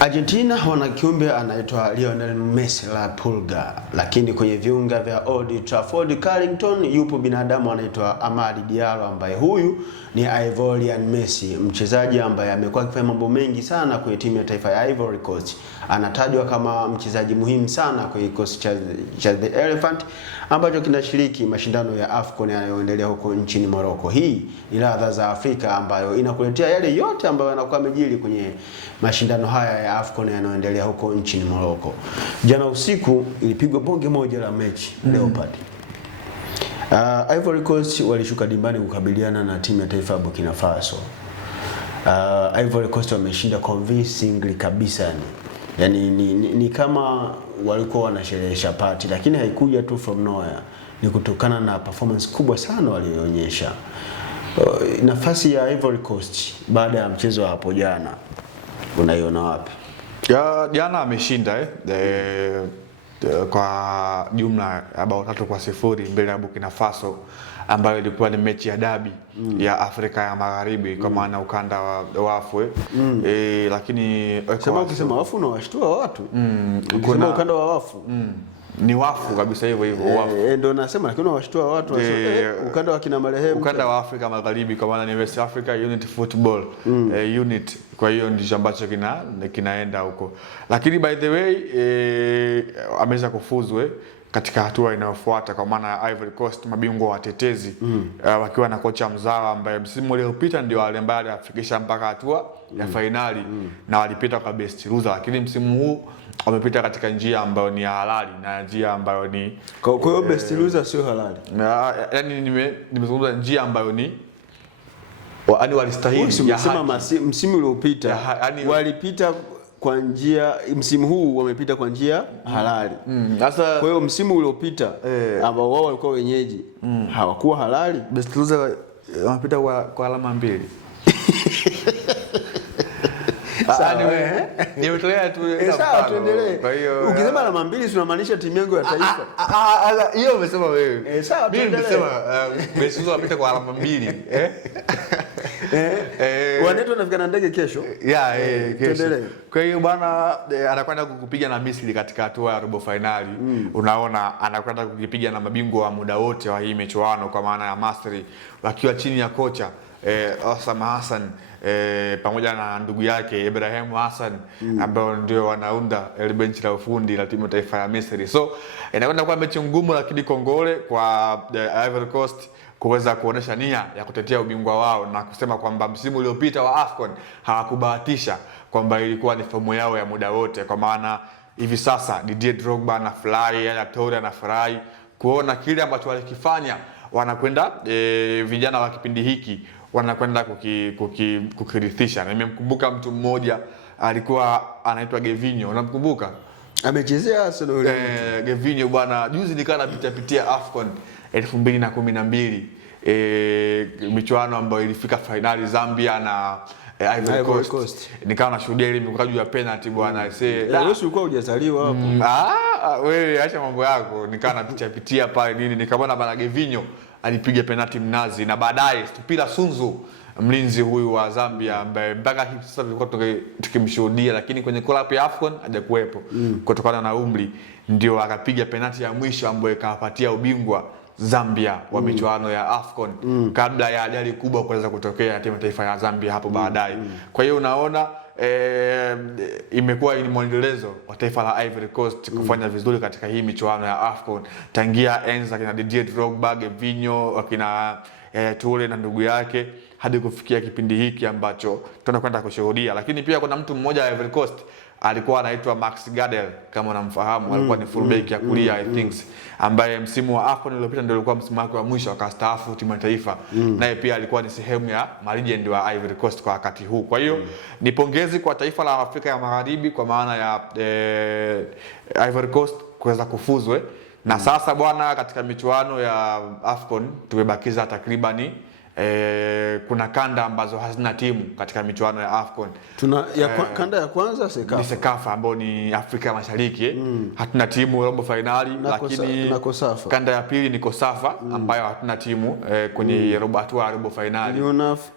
Argentina wana kiumbe anaitwa Lionel Messi la Pulga, lakini kwenye viunga vya Old Trafford Carrington yupo binadamu anaitwa Amad Diallo, ambaye huyu ni Ivorian Messi, mchezaji ambaye amekuwa akifanya mambo mengi sana kwenye timu ya taifa ya Ivory Coast. Anatajwa kama mchezaji muhimu sana kwenye kikosi cha The Elephant ambacho kinashiriki mashindano ya AFCON yanayoendelea huko nchini Morocco. Hii ni ladha za Afrika ambayo inakuletea yale yote ambayo yanakuwa yamejiri kwenye mashindano haya ya AFCON yanayoendelea huko nchini Morocco. Jana usiku ilipigwa bonge moja la mechi Leopard. Ivory Coast walishuka dimbani kukabiliana na timu ya taifa ya Burkina Faso. Ivory Coast wameshinda convincingly kabisa ni kama walikuwa wanasherehesha party, lakini haikuja tu from nowhere. Ni kutokana na performance kubwa sana walioonyesha. Nafasi ya Ivory Coast baada ya mchezo hapo jana unaiona wapi? Jana ameshinda kwa jumla ya bao 3-0 mbele ya Burkina Faso, ambayo ilikuwa ni mechi ya dabi ya Afrika ya Magharibi kwa maana ukanda wa wafu lakini ukisema wafu unawashtua watu. Ukisema ukanda wa wafu ni wafu kabisa hivyo wafu. Ndio nasema, lakini unawashtua watu ukanda wa kina marehemu, ukanda wa Afrika Magharibi kwa maana ni West Africa Unity Football Unit. Kwa hiyo ndicho ambacho kinaenda huko, lakini by the way ameweza kufuzwe katika hatua inayofuata kwa maana ya Ivory Coast, mabingwa watetezi wakiwa na kocha mzawa ambaye msimu uliopita ndio wale ambao alifikisha mpaka hatua ya finali na walipita kwa best loser, lakini msimu huu wamepita katika njia ambayo ni halali na njia ambayo ni kwa hiyo best loser sio halali. Yaani nimezungumza njia ambayo ni yaani walistahili. Msimu uliopita walipita kwa njia, msimu huu wamepita kwa njia halali. Sasa kwa hiyo msimu uliopita ambao wao walikuwa wenyeji hawakuwa halali, best loser wamepita kwa alama 2. Nimetolea tu sawa, tuendelee. Kwa hiyo ukisema alama 2 tunamaanisha timu yangu ya taifa. Hiyo umesema wewe. Sawa, mimi nimesema best loser wamepita kwa alama 2. Wanetu wanafika na ndege kesho. Kesho. Kwa hiyo bwana anakwenda kukupiga na Misri katika hatua ya robo finali. Unaona anakwenda kukipiga na mabingwa wa muda wote wa hii michuano kwa maana ya Misri, wakiwa chini ya kocha Osama Hassan pamoja na ndugu yake Ibrahim Hassan ambao ndio wanaunda benchi la ufundi la timu taifa ya Misri. So inakwenda kuwa mechi ngumu, lakini kongole kwa Ivory Coast kuweza kuonesha nia ya kutetea ubingwa wao na kusema kwamba msimu uliopita wa AFCON hawakubahatisha, kwamba ilikuwa ni fomu yao ya muda wote, kwa maana hivi sasa Didier Drogba na fly ya Toure na fly kuona kile ambacho walikifanya. Wanakwenda vijana wa kipindi hiki wanakwenda kukirithisha. Na nimemkumbuka mtu mmoja alikuwa anaitwa Gervinho, unamkumbuka? Amechezea Arsenal Gervinho bwana, juzi nikana pitia AFCON 2012 michuano ambayo ilifika finali Zambia na Ivory Coast. Nikawa nashuhudia ile mkwaju ya penalty bwana. Wewe ulikuwa hujazaliwa hapo. Wewe acha mambo yako. Nikawa napitia pale nini, nikamwona bana Gervinho alipiga penalty mnazi, na baadaye Stupila Sunzu, mlinzi huyu wa Zambia ambaye mpaka hivi sasa tulikuwa tukimshuhudia, lakini kwenye collab ya AFCON hajakuepo kutokana na umri, ndio akapiga penalty ya mwisho ambayo ikawapatia ubingwa Zambia wa michuano ya AFCON kabla ya ajali kubwa kuweza kutokea timu taifa ya Zambia hapo baadaye. Kwa hiyo unaona imekuwa ni mwendelezo wa taifa la Ivory Coast kufanya vizuri katika hii michuano ya AFCON tangia enza kina Didier Drogba, Gervinho, wakina Toure na ndugu yake hadi kufikia kipindi hiki ambacho tunakwenda kushuhudia. Lakini pia kuna mtu mmoja wa Ivory Coast alikuwa anaitwa Max Gradel, kama unamfahamu, alikuwa ni fullback ya kulia I think, ambaye msimu wa AFCON uliopita ndio ulikuwa msimu wake wa mwisho akastaafu timu ya taifa. Naye pia alikuwa ni sehemu ya legend wa Ivory Coast kwa wakati huu. Kwa hiyo ni pongezi kwa taifa la Afrika ya Magharibi kwa maana ya Ivory Coast kuweza kufuzwe. Na sasa bwana, katika michuano ya AFCON tumebakiza takribani kuna kanda ambazo hazina timu katika michuano ya AFCON. Kanda ya kwanza Sekafa. Ni Sekafa ambayo ni Afrika Mashariki. Hatuna timu robo finali, lakini kanda ya pili ni Kosafa ambayo hatuna timu kwenye hatua ya robo finali. UNAF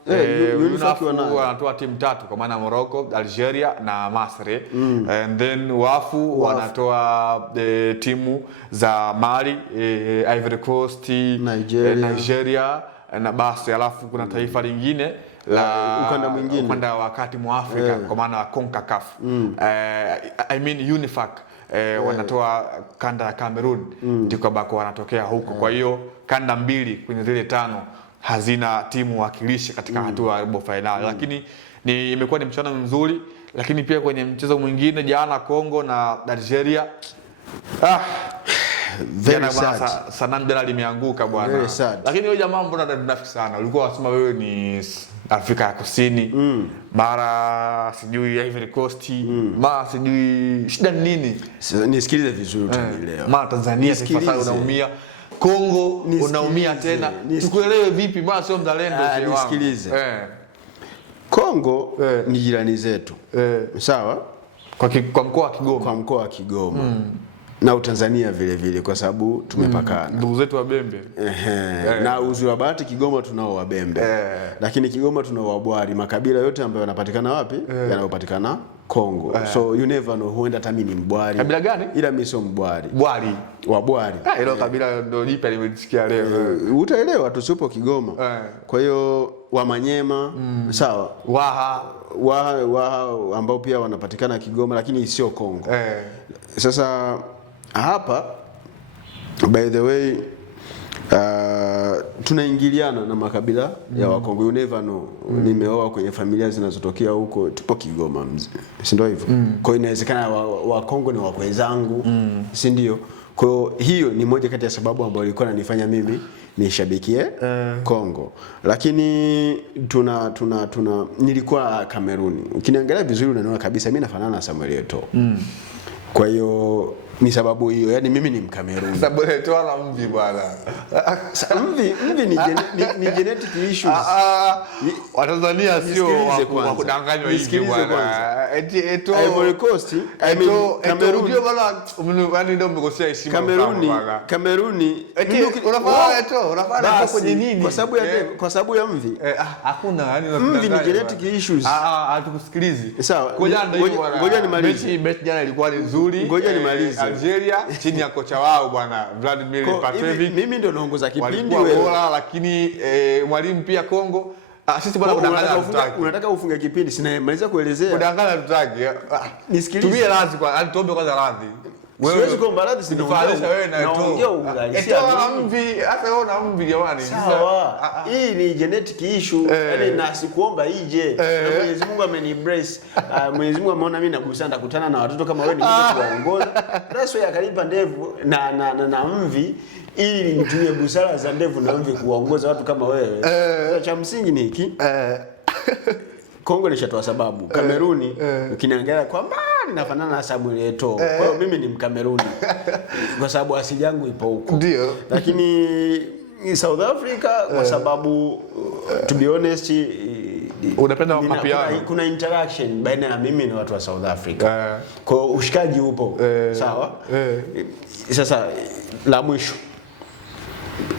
wanatoa timu 3 kwa maana Morocco, Algeria na Masri. And then Wafu wanatoa timu za Mali, Ivory Coast, Nigeria na basi, alafu kuna taifa lingine la ukanda wa kati mwa Afrika kwa maana wa CONCACAF. I mean UNIFAC wanatoa kanda ya Cameroon, ndiko bako wanatokea huko. Kwa hiyo kanda 2 kwenye zile 5 hazina timu wakilishi katika hatua ya robo finali. Lakini imekuwa ni mchezo mzuri, lakini pia kwenye mchezo mwingine jana Kongo na Algeria very sad. Sanandela limeanguka bwana. Lakini wewe jamaa mbona tunafiki sana? Ulikuwa unasema wewe ni Afrika ya Kusini. Mara sijui Ivory Coast, mara sijui shida nini? Nisikilize vizuri leo. Mara Tanzania sasa unaumia. Kongo unaumia tena. Tukuelewe vipi? Mara sio mzalendo wangu. Nisikilize. Kongo ni jirani zetu. Sawa? Kwa mkoa wa Kigoma. Kwa mkoa wa Kigoma. Na Tanzania vile vile kwa sababu tumepakana. Ndugu zetu Wabembe. Na uzuri wa bahati Kigoma tunao Wabembe. Lakini Kigoma tunao Wabwari, makabila yote ambayo yanapatikana wapi? Yanayopatikana Kongo. So you never know, huenda hata mimi ni Mbwari. Kabila gani? Ila mimi sio Mbwari. Bwari. Wabwari. Hilo kabila ndio jipya nimesikia leo. Utaelewa tusipo Kigoma. Kwa hiyo Wamanyema, sawa? Waha ambao pia wanapatikana Kigoma lakini sio Kongo. Sasa hapa by the way tunaingiliana na makabila ya Wakongo. You never know. Nimeoa kwenye familia zinazotokea huko, tupo Kigoma si ndio hivyo? Kwa hiyo inawezekana Wakongo ni wakwe zangu, si ndio? Kwa hiyo ni moja kati ya sababu ambayo ilikuwa inanifanya mimi nishabikie Kongo. Lakini nilikuwa Kameruni. Ukiniangalia vizuri unaona kabisa mimi nafanana na Samuel Eto'o. Kwa hiyo ni sababu hiyo, yani mimi ni Mkameruni. Sababu Eto'o ala mvi bwana. Mvi ni genetic issues. Watanzania sio wa kudanganywa hivi bwana. Eto'o Ivory Coast, Kameruni bwana, yani ndio mmekosea heshima bwana. Kameruni unafanya Eto'o kwenye nini? Kwa sababu ya mvi. Hakuna yani mvi ni genetic issues. Hatukusikilizi. Sawa. Ngoja nimalize. Mechi jana ilikuwa ni nzuri. Ngoja nimalize. Algeria chini ya kocha wao bwana Vladimir Petrovic. Mimi ndio naongoza kipindi wewe. Bora lakini mwalimu pia Kongo. Sisi bwana kudanganya hatutaki. Unataka ufunge kipindi, sina maliza kuelezea. Kudanganya hatutaki. Nisikilize. Tumie radhi kwa, tuombe kwanza radhi. Siwezi kuomba radhi, sinaongea wewe na Eto'o. Eto'o na mvi, hata wewe na mvi jamani. Sawa. Hii ni genetic issue. Yaani na sikuomba ije. Na Mwenyezi Mungu amenibrace. Mwenyezi Mungu ameona mimi na busara nitakutana na watoto kama wewe nije kuwaongoza. That's why akalipa ndevu na mvi ili nitumie busara za ndevu na mvi kuwaongoza watu kama wewe. Sasa cha msingi ni hiki. Kongo nishatoa sababu. Kameruni ukiniangalia kwa mbali nafanana na Samuel Eto'o. Kwa hiyo mimi ni Mkameruni. Kwa sababu asili yangu ipo huko. Ndio. Lakini South Africa kwa sababu to be honest unapenda mapiano. Kuna interaction baina ya mimi na watu wa South Africa. Kwa hiyo ushikaji upo. Sawa? Sasa la mwisho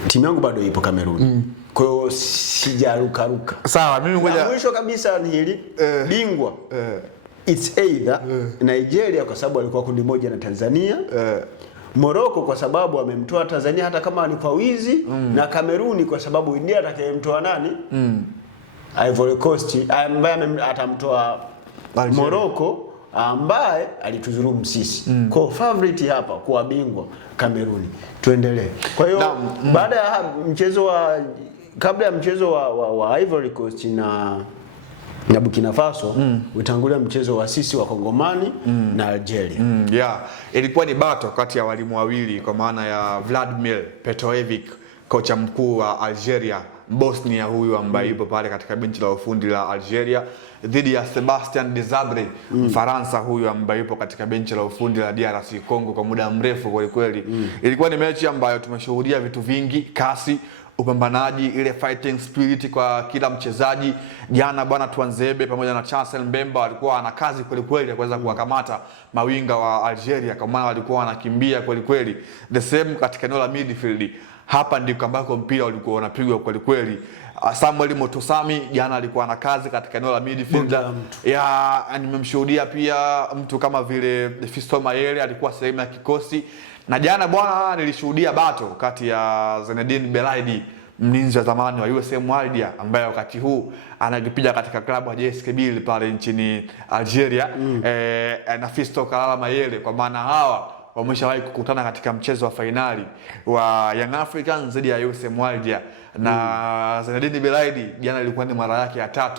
timu yangu bado ipo Kameruni. Kwa hiyo sijaruka. Sawa, mimi ngoja. Mwisho kabisa ni hili bingwa. It's either Nigeria kwa sababu alikuwa kundi moja na Tanzania. Morocco kwa sababu amemtoa Tanzania hata kama ni kwa wizi na Kameruni kwa sababu ndiye atakayemtoa nani? Ivory Coast ambaye atamtoa Morocco ambaye alitudhulumu sisi. Kwa favorite hapa kwa bingwa Kameruni. Tuendelee. Kwa hiyo baada ya mchezo kabla ya mchezo wa Ivory Coast na Burkina Faso utangulia mchezo wa sisi wa Kongomani na Algeria. Ilikuwa ni battle kati ya walimu wawili kwa maana ya Vladimir Petrovic, kocha mkuu wa Algeria, Bosnia huyu ambaye yupo pale katika benchi la ufundi la Algeria, dhidi ya Sebastien Desabre, Mfaransa huyu ambaye yupo katika benchi la ufundi la DRC Congo kwa muda mrefu kweli kweli. Ilikuwa ni mechi ambayo tumeshuhudia vitu vingi, kasi, upambanaji, ile fighting spirit kwa kila mchezaji. Jana bwana Tuanzebe pamoja na Chancel Mbemba walikuwa wana kazi kweli kweli ya kuweza kuwakamata mawinga wa Algeria, kwa maana walikuwa wanakimbia kweli kweli. The same katika eneo la midfield, hapa ndiko ambako mpira ulikuwa unapigwa kweli kweli. Samuel Motosami jana alikuwa na kazi katika eneo la midfield. Nimemshuhudia pia mtu kama vile Fiston Mayele alikuwa sehemu ya kikosi. Na jana bwana nilishuhudia bato kati ya Zinedine Belaidi, mlinzi wa zamani wa USM Alger ambaye wakati huu anakipiga katika klabu ya JS Kabylie pale nchini Algeria, na Fiston Kalala Mayele, kwa maana hawa wameshawahi kukutana katika mchezo wa fainali wa Young Africans dhidi ya USM Alger. Na Zinedine Belaidi jana ilikuwa ni mara yake ya 3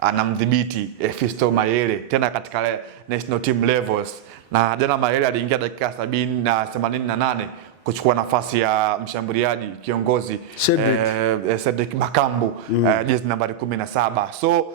anamdhibiti Fiston Mayele tena katika national team levels. Na jana Mayele aliingia dakika 70 na 88 kuchukua nafasi ya mshambuliaji kiongozi Cedric Bakambu, jezi nambari 17. So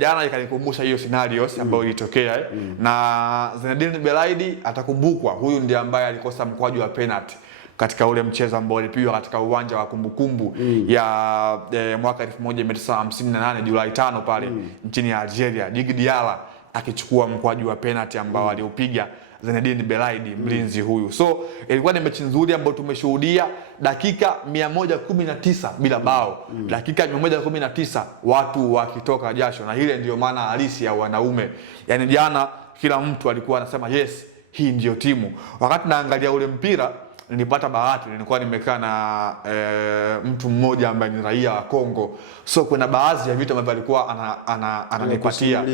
jana ikanikumbusha hiyo scenarios ambayo ilitokea. Na Zinedine Belaidi atakumbukwa, huyu ndiye ambaye alikosa mkwaju wa penalty katika ule mchezo ambao ulipigwa katika uwanja wa kumbukumbu ya mwaka 1958 Julai 5 pale nchini Algeria. Djigui Diarra akichukua mkwaju wa penalty ambao aliupiga Zinedine Belaidi, mlinzi huyu. So ilikuwa ni mechi nzuri ambayo tumeshuhudia dakika 119 bila bao. Dakika 119 watu wakitoka jasho, na ile ndio maana halisi ya wanaume. Yani jana kila mtu alikuwa anasema yes, hii ndio timu. Wakati naangalia ule mpira nilipata bahati, nilikuwa nimekaa na mtu mmoja ambaye ni raia wa Kongo. So kuna baadhi ya vitu ambavyo alikuwa ananipatia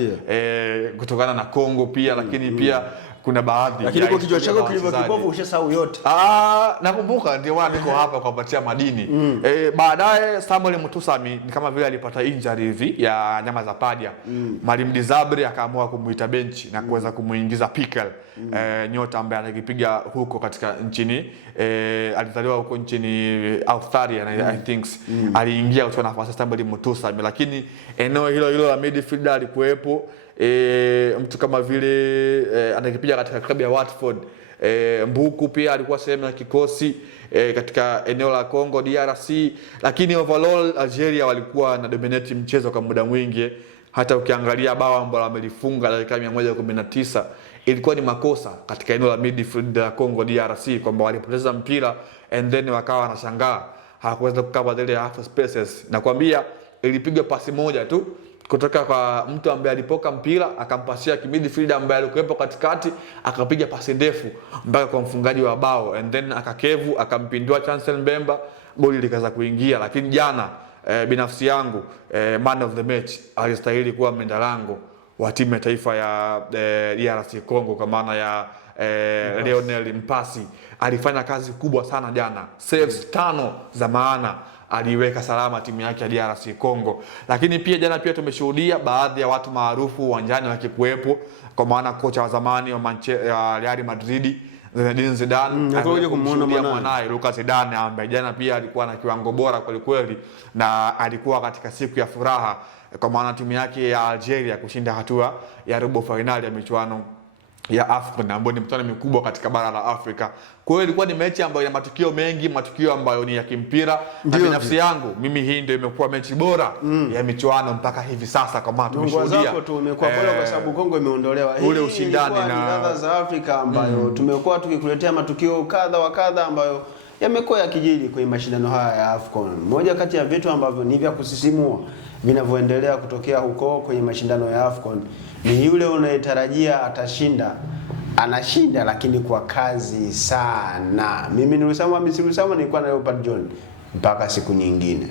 kutokana na Kongo pia, lakini pia kuna baadhi. Lakini kwa kichwa chako kilivyo kibovu ushasahau yote. Nakumbuka, ndio maana niko hapa kwa kupatia madini. Baadaye Samuel Motosami ni kama vile alipata injury hivi ya nyama za paja. Mwalimu Desabre akaamua kumuita benchi na kuweza kumuingiza Pikel, nyota ambaye anakipiga huko katika nchini, alizaliwa huko nchini Australia na I think aliingia kuchukua nafasi ya Samuel Motosami. Lakini eneo hilo la midfield alikuwepo mtu kama vile anakipiga katika klabu ya Watford, Mbuku pia alikuwa sehemu ya kikosi katika eneo la Congo DRC. Lakini overall Algeria walikuwa na dominate mchezo kwa muda mwingi. Hata ukiangalia bao ambalo amelifunga dakika 119 ilikuwa ni makosa katika eneo la midfield la Congo DRC, kwamba walipoteza mpira and then wakawa wanashangaa hawakuweza kukava zile half spaces. Nakwambia ilipiga pasi moja tu kutoka kwa mtu ambaye alipoka mpira akampasia midfielder ambaye alikuwepo katikati, akapiga pasi ndefu mpaka kwa mfungaji wa bao, and then akakevu akampindua Chancel Mbemba, goli likaanza kuingia. Lakini jana binafsi yangu man of the match alistahili kuwa mlinda lango wa timu ya taifa ya DRC Congo, kwa maana ya Lionel Mpasi. Alifanya kazi kubwa sana jana, saves 5 za maana aliweka salama timu yake ya DRC Congo. Lakini pia jana pia tumeshuhudia baadhi ya watu maarufu uwanjani wakikuwepo, kwa maana kocha wa zamani wa Real Madrid Zinedine Zidane, akaja kumuona mwanae Lucas Zidane ambaye jana pia alikuwa na kiwango bora kweli kweli, na alikuwa katika siku ya furaha kwa maana timu yake ya Algeria kushinda hatua ya robo finali ya michuano ya AFCON ambayo ni mtano mikubwa katika bara la Afrika. Kwa hiyo ilikuwa ni mechi ambayo ina matukio mengi, matukio ambayo ni ya kimpira. Na binafsi yangu mimi hii ndio imekuwa mechi bora ya michuano mpaka hivi sasa, kwa maana tumeshuhudia tumekuwa bora kwa sababu Kongo imeondolewa. Ule ushindani na ladha za Afrika ambayo tumekuwa tukikuletea matukio kadha wa kadha ambayo yamekuwa yakijiri kwenye mashindano haya ya AFCON. Moja kati ya vitu ambavyo ni vya kusisimua vinavyoendelea kutokea huko kwenye mashindano ya AFCON ni yule unayetarajia atashinda, anashinda lakini kwa kazi sana. Mimi nilisema nilikuwa na Leopard John, mpaka siku nyingine.